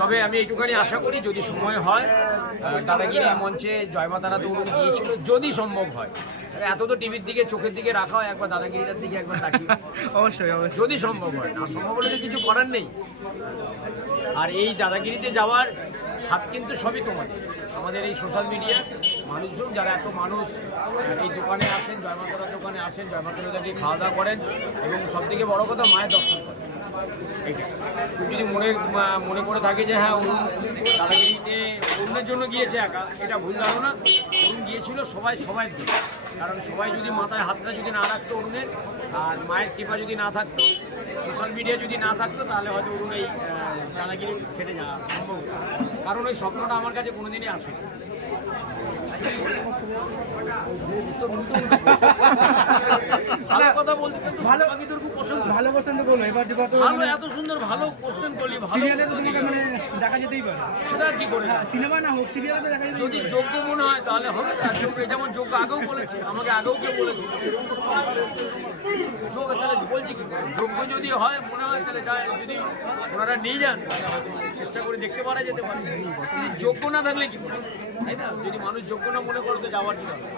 তবে আমি এইটুখানি আশা করি যদি সময় হয় দাদাগিরি মঞ্চে জয়মাতারা তো গিয়েছিল, যদি সম্ভব হয়। এত তো টিভির দিকে চোখের দিকে রাখা হয়, একবার দাদাগিরিটার দিকে একবার তাকিয়ে অবশ্যই অবশ্যই যদি সম্ভব হয়। না সম্ভব হলে তো কিছু করার নেই। আর এই দাদাগিরিতে যাওয়ার হাত কিন্তু সবই তোমাদের, আমাদের এই সোশ্যাল মিডিয়া মানুষজন, যারা এত মানুষ এই দোকানে আসেন, জয়মাতারার দোকানে আসেন, জয়মাতারা গিয়ে খাওয়া দাওয়া করেন এবং সবথেকে বড় কথা মায়ের দর্শন করেন। এইটা যদি মনে করে থাকে যে হ্যাঁ অরুণ দাদাগিরিতে অরুণের জন্য গিয়েছে একা, এটা ভুল ধারণা। অরুণ গিয়েছিল সবাই দিকে, কারণ সবাই যদি মাথায় হাতটা যদি না রাখতো অরুণের, আর মায়ের কৃপা যদি না থাকতো, সোশ্যাল মিডিয়া যদি না থাকতো, তাহলে হয়তো অরুণ এই দাদাগিরি সেরে যাওয়া সম্ভব। কারণ ওই স্বপ্নটা আমার কাছে কোনোদিনই আসেনি। ভালো কথা বলতে কিন্তু ভালো তোর খুব পছন্দ, ভালো কোশ্চেন তো বলো এবার ভালো, এত সুন্দর ভালো কোশ্চেন করলি। সিরিয়ালে তো তোমাকে মানে দেখা যেতেই পারে, সেটা কি করে সিনেমা না হোক সিরিয়ালে তো দেখা যেতেই যদি যোগ্য মনে হয় তাহলে হবে। আর যোগ্য, যেমন যোগ্য আগেও বলেছে, আমাকে আগেও কেউ বলেছে যোগ্য, তাহলে বলছি কি যোগ্য যদি হয় মনে হয় তাহলে যায়, যদি ওনারা নিয়ে যান চেষ্টা করে দেখতে পারা যেতে পারে। যোগ্য না থাকলে কি করে, তাই না? যদি মানুষ যোগ্য না মনে করে তো যাওয়ার কি দরকার।